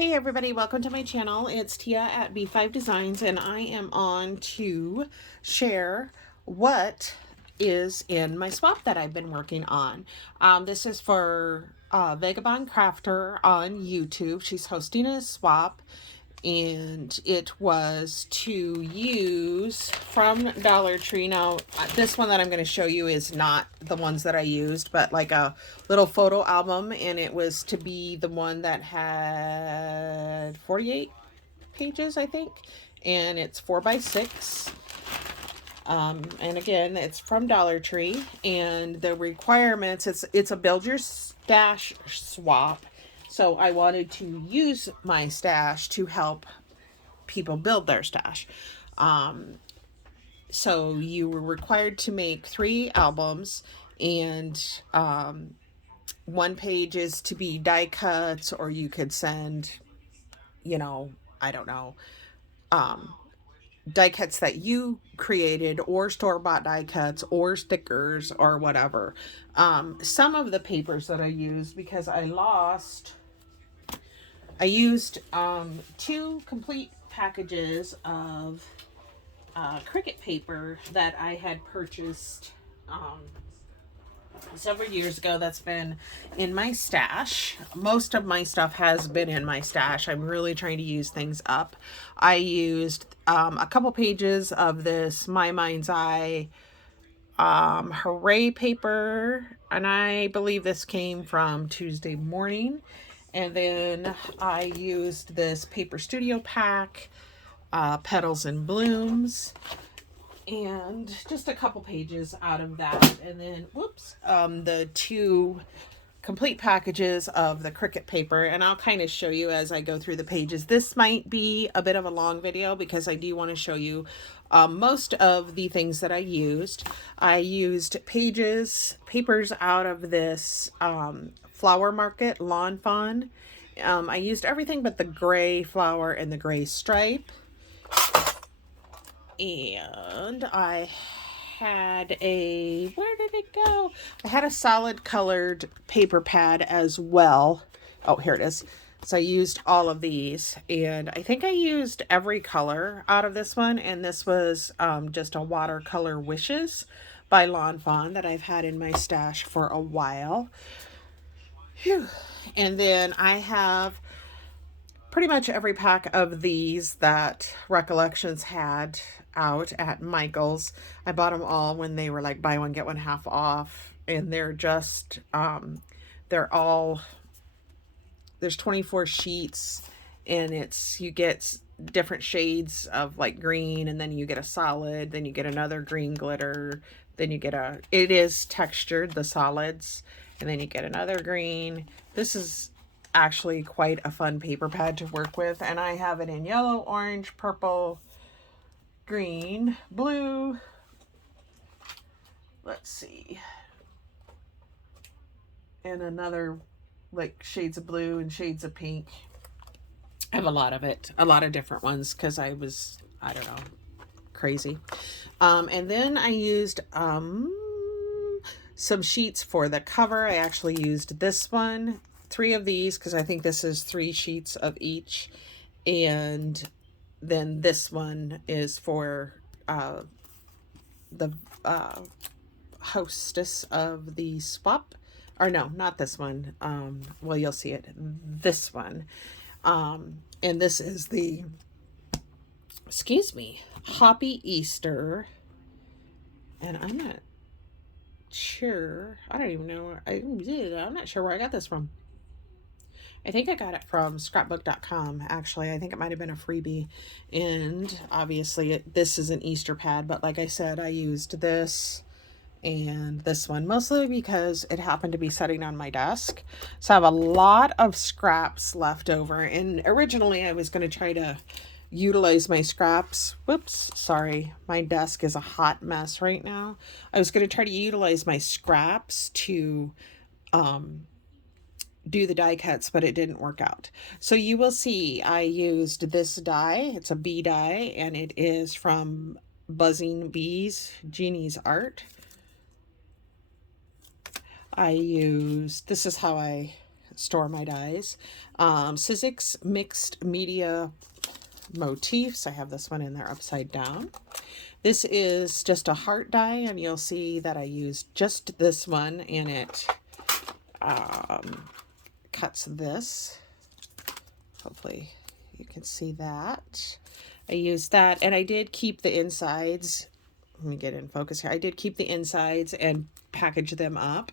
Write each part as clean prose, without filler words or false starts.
Hey everybody, welcome to my channel. It's Tia at B5 Designs, and I am on to share what is in my swap that I've been working on. This is for Vagabondcrafter on YouTube. She's hosting a swap, and it was to use from Dollar Tree. Now, this one that I'm going to show you is not the ones that I used, but like a little photo album, and it was to be the one that had 48 pages, I think, and it's 4x6. And again, it's from Dollar Tree, and the requirements, it's a build your stash swap. So I wanted to use my stash to help people build their stash. So you were required to make 3 albums, and one page is to be die cuts, or you could send, I don't know, die cuts that you created, or store-bought die cuts, or stickers, or whatever. Some of the papers that I used, because I used 2 complete packages of Cricut paper that I had purchased several years ago. That's been in my stash. Most of my stuff has been in my stash. I'm really trying to use things up. I used a couple pages of this My Mind's Eye Hooray paper, and I believe this came from Tuesday Morning. And then I used this Paper Studio pack, Petals and Blooms, and just a couple pages out of that. And then, the 2 complete packages of the Cricut paper, and I'll kind of show you as I go through the pages. This might be a bit of a long video because I do want to show you most of the things that I used. I used papers out of this Flower Market Lawn Fawn. I used everything but the gray flower and the gray stripe. And I had where did it go? I had a solid colored paper pad as well. Oh, here it is. So I used all of these, and I think I used every color out of this one, and this was just a Watercolor Wishes by Lawn Fawn that I've had in my stash for a while. Whew. And then I have pretty much every pack of these that Recollections had out at Michael's. I bought them all when they were like buy one get one half off, and they're just they're all, there's 24 sheets, and you get different shades of like green, and then you get a solid, then you get another green glitter, then you get it is textured, the solids, and then you get another green. This is actually quite a fun paper pad to work with, and I have it in yellow, orange, purple, green, blue, let's see, and another like shades of blue and shades of pink. I have a lot of it, a lot of different ones, because I don't know, crazy. And then I used some sheets for the cover. I actually used this one, 3 of these, because I think this is 3 sheets of each, and then this one is for the hostess of the swap, or no, not this one. Well, you'll see it. This one, and this is the, excuse me, Hoppy Easter, and I'm not sure. I don't even know. I'm not sure where I got this from. I think I got it from scrapbook.com, actually. I think it might have been a freebie. And obviously this is an Easter pad, but like I said, I used this and this one mostly because it happened to be sitting on my desk. So I have a lot of scraps left over, and originally I was going to try to utilize my scraps. Whoops, sorry. My desk is a hot mess right now. I was going to try to utilize my scraps to do the die cuts, but it didn't work out. So you will see I used this die. It's a bee die, and it is from Buzzing Bees, Jeannie's Art. I used, this is how I store my dies. Sizzix Mixed Media Motifs. I have this one in there upside down. This is just a heart die, and you'll see that I used just this one, and it cuts this. Hopefully you can see that. I used that, and I did keep the insides. Let me get in focus here. I did keep the insides and package them up.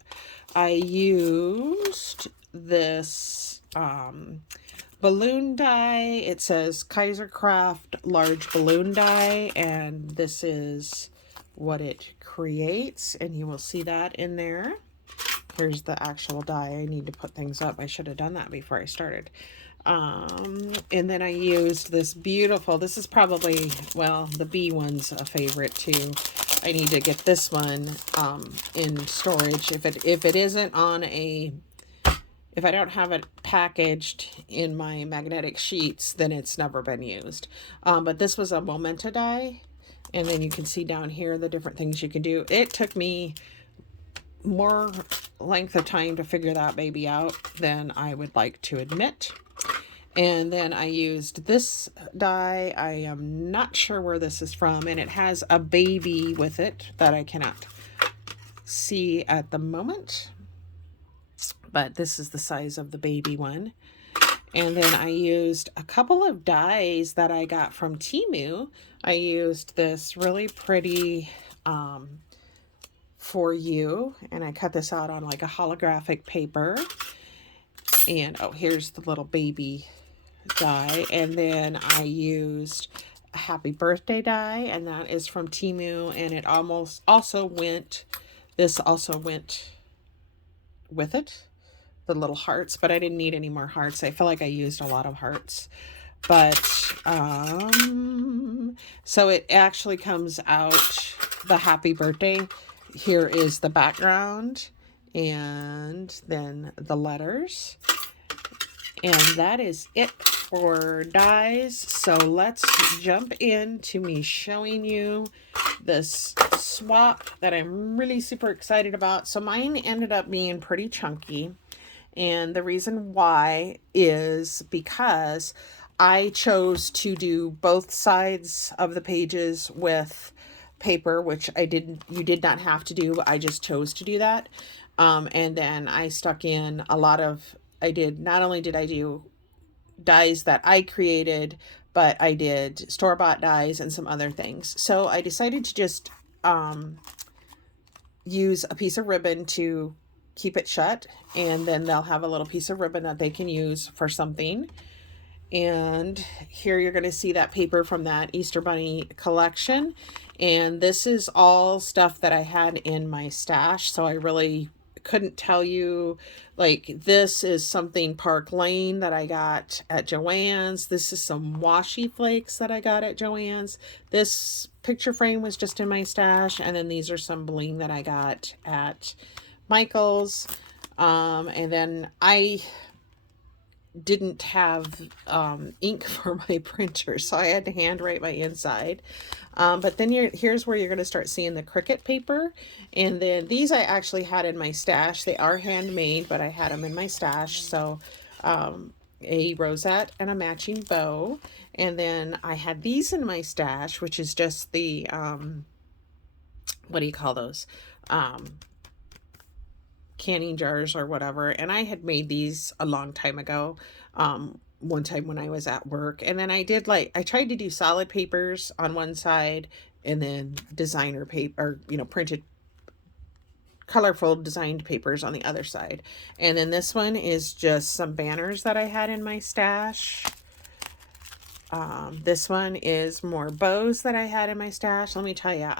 I used this balloon die. It says Kaisercraft large balloon die, and this is what it creates, and you will see that in there. Here's the actual die. I need to put things up. I should have done that before I started. And then I used this beautiful, this is probably, well, the B one's a favorite too. I need to get this one in storage. If it isn't on a, if I don't have it packaged in my magnetic sheets, then it's never been used. But this was a Momenta die, and then you can see down here the different things you can do. It took me more length of time to figure that baby out than I would like to admit. And then I used this die. I am not sure where this is from, and it has a baby with it that I cannot see at the moment. But this is the size of the baby one. And then I used a couple of dies that I got from Temu. I used this really pretty For You, and I cut this out on like a holographic paper. And oh, here's the little baby die. And then I used a happy birthday die, and that is from Temu, and it also went, this also went with it, the little hearts, but I didn't need any more hearts. I feel like I used a lot of hearts. But so it actually comes out the happy birthday. Here is the background, and then the letters. And that is it for dies. So let's jump into me showing you this swap that I'm really super excited about. So mine ended up being pretty chunky. And the reason why is because I chose to do both sides of the pages with paper, which you did not have to do. I just chose to do that. And then I stuck in a lot of, not only did I do dies that I created, but I did store-bought dies and some other things. So I decided to just use a piece of ribbon to keep it shut, and then they'll have a little piece of ribbon that they can use for something. And here you're going to see that paper from that Easter Bunny collection. And this is all stuff that I had in my stash, so I really couldn't tell you. Like, this is something Park Lane that I got at Joann's. This is some washi flakes that I got at Joann's. This picture frame was just in my stash, and then these are some bling that I got at Michael's. And then I didn't have ink for my printer, so I had to handwrite my inside. But then here's where you're going to start seeing the Cricut paper. And then these I actually had in my stash. They are handmade, but I had them in my stash. So a rosette and a matching bow. And then I had these in my stash, which is just the, what do you call those? Canning jars or whatever. And I had made these a long time ago, one time when I was at work. And then I tried to do solid papers on one side, and then designer paper, printed colorful designed papers on the other side. And then this one is just some banners that I had in my stash. This one is more bows that I had in my stash. Let me tell you,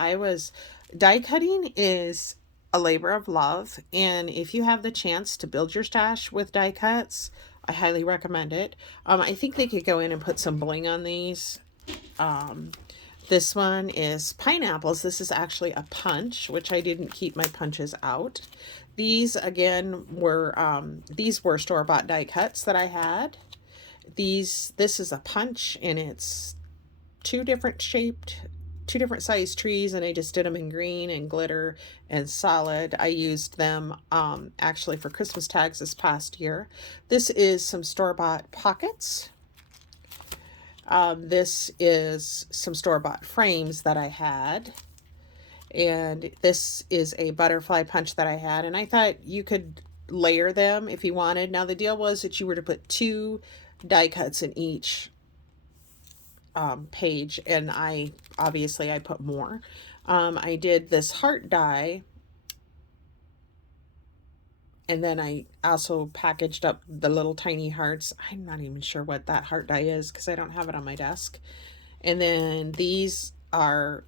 die cutting is a labor of love, and if you have the chance to build your stash with die cuts, I highly recommend it. I think they could go in and put some bling on these. This one is pineapples. This is actually a punch, which I didn't keep my punches out. These again were store-bought die cuts that I had. This is a punch, and it's two different shaped two different size trees, and I just did them in green and glitter and solid. I used them actually for Christmas tags this past year. This is some store-bought pockets. This is some store-bought frames that I had. And this is a butterfly punch that I had. And I thought you could layer them if you wanted. Now the deal was that you were to put 2 die cuts in each page. And I put more. I did this heart die. And then I also packaged up the little tiny hearts. I'm not even sure what that heart die is because I don't have it on my desk. And then these are,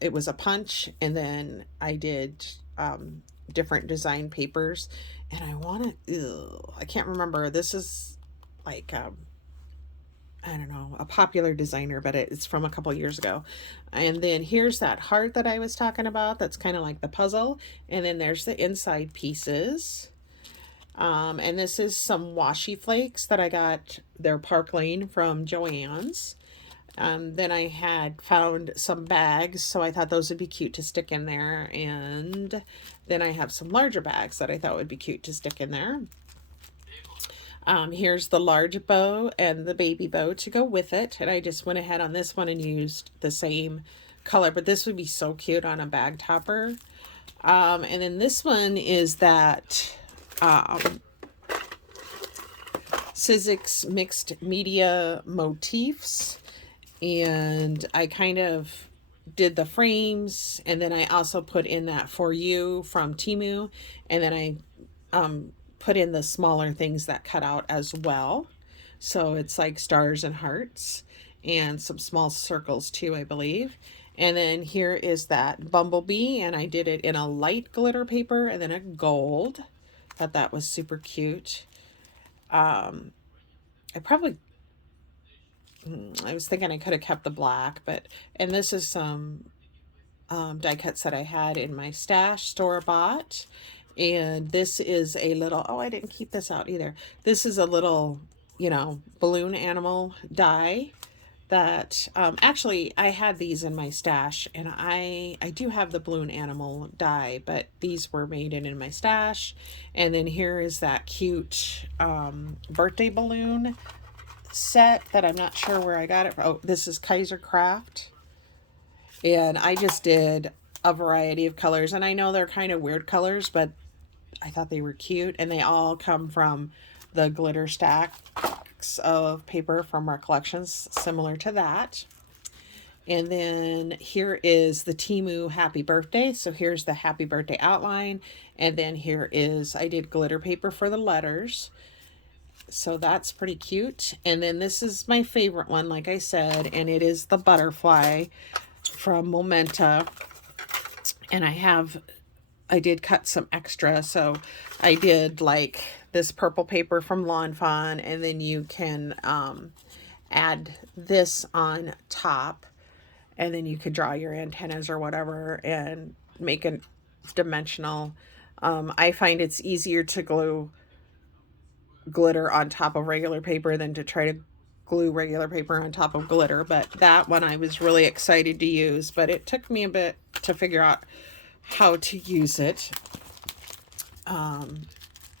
it was a punch. And then I did different design papers. And I want to, I can't remember. This is like, I don't know, a popular designer, but it's from a couple years ago. And then here's that heart that I was talking about. That's kind of like the puzzle. And then there's the inside pieces. And this is some washi flakes that I got. They're Park Lane from Joann's. Then I had found some bags, so I thought those would be cute to stick in there. And then I have some larger bags that I thought would be cute to stick in there. Here's the large bow and the baby bow to go with it. And I just went ahead on this one and used the same color, but this would be so cute on a bag topper. And then this one is that Sizzix mixed media motifs. And I kind of did the frames, and then I also put in that For You from Temu, and then I put in the smaller things that cut out as well. So it's like stars and hearts and some small circles too, I believe. And then here is that bumblebee, and I did it in a light glitter paper and then a gold. Thought that was super cute. I was thinking I could have kept the black, but, and this is some die cuts that I had in my stash, store-bought. And this is a little, oh, I didn't keep this out either. This is a little, you know, balloon animal die that, actually, I had these in my stash, and I do have the balloon animal die, but these were made in my stash. And then here is that cute birthday balloon set that I'm not sure where I got it from. Oh, this is Kaiser Craft. And I just did a variety of colors, and I know they're kind of weird colors, but I thought they were cute, and they all come from the glitter stacks of paper from our collections, similar to that. And then here is the Temu Happy Birthday. So here's the Happy Birthday outline, and then here is, I did glitter paper for the letters. So that's pretty cute. And then this is my favorite one, like I said, and it is the butterfly from Momenta. And I did cut some extra. So I did like this purple paper from Lawn Fawn, and then you can add this on top, and then you could draw your antennas or whatever and make it dimensional. I find it's easier to glue glitter on top of regular paper than to try to glue regular paper on top of glitter, but that one I was really excited to use, but it took me a bit to figure out how to use it.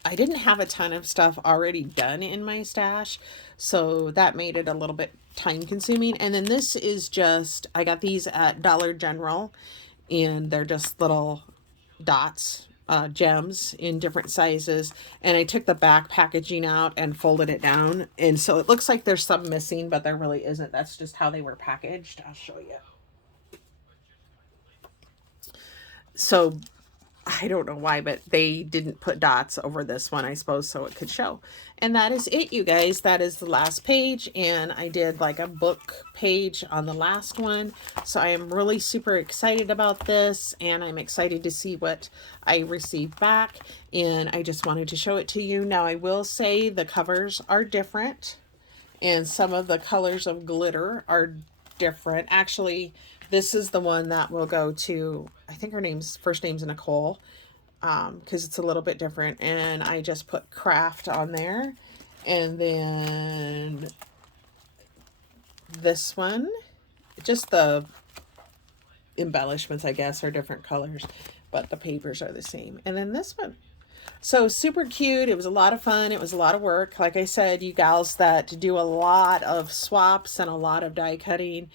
I didn't have a ton of stuff already done in my stash, so that made it a little bit time consuming. And then this is just, I got these at Dollar General, and they're just little dots, gems in different sizes. And I took the back packaging out and folded it down, and so it looks like there's some missing, but there really isn't. That's just how they were packaged. I'll show you. So I don't know why, but they didn't put dots over this one, I suppose, so it could show. And that is it, you guys. That is the last page, and I did like a book page on the last one. So I am really super excited about this, and I'm excited to see what I received back, and I just wanted to show it to you. Now, I will say the covers are different, and some of the colors of glitter are different. Actually, this is the one that will go to, I think her first name's Nicole, because it's a little bit different. And I just put craft on there. And then this one, just the embellishments, I guess, are different colors, but the papers are the same. And then this one. So super cute. It was a lot of fun. It was a lot of work. Like I said, you gals that do a lot of swaps and a lot of die cutting,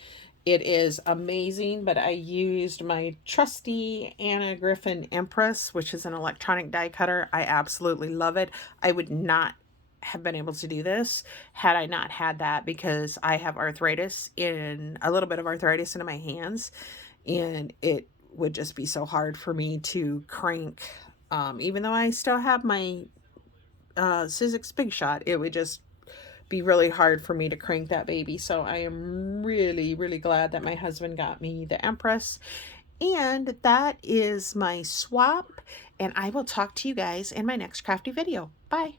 it is amazing. But I used my trusty Anna Griffin Empress, which is an electronic die cutter. I absolutely love it. I would not have been able to do this had I not had that, because I have arthritis, in a little bit of arthritis in my hands, and it would just be so hard for me to crank. Even though I still have my Sizzix Big Shot, it would just be really hard for me to crank that baby. So I am really, really glad that my husband got me the Empress. And that is my swap. And I will talk to you guys in my next crafty video. Bye.